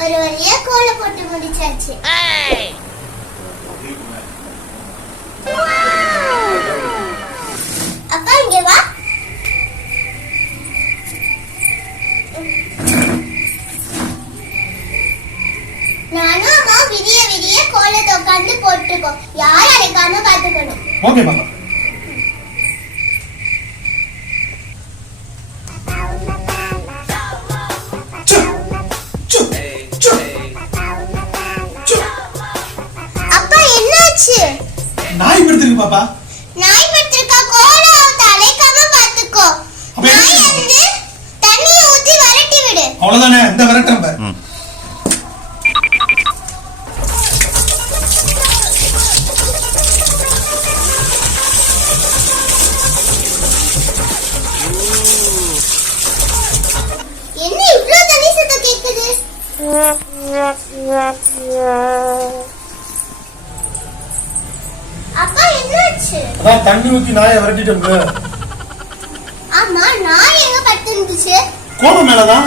ஒரு வழியா கோல போட்டு முடிச்சாச்சு. அப்பா இங்க வா. நானும் அம்மா விடிய விடிய கோலத்தை உட்காந்து போட்டிருக்கோம். யார் அடைக்காம பாத்துக்கணும் ஓகே பாப்பா என்னாச்சு நாய் படுத்திருக்கு பாப்பா? நாய் படுத்திருக்கா. கோலம் தலைக்காம பாத்துக்கோ. அப்ப என்ன நாய்? வந்து தண்ணியை ஊத்தி விரட்டி விடு. அவ்வளவுதானே? இந்த விரட்டுறேன் பாரு. என்ன இவ்ளோ தண்ணி சத்தம் கேக்குது? அதான் தண்ணி ஊத்தி நாயை விரட்டிட்டோம்ல ஆமா நாய் எங்க படுத்து இருந்துச்சு? கோபம் மேலதான்.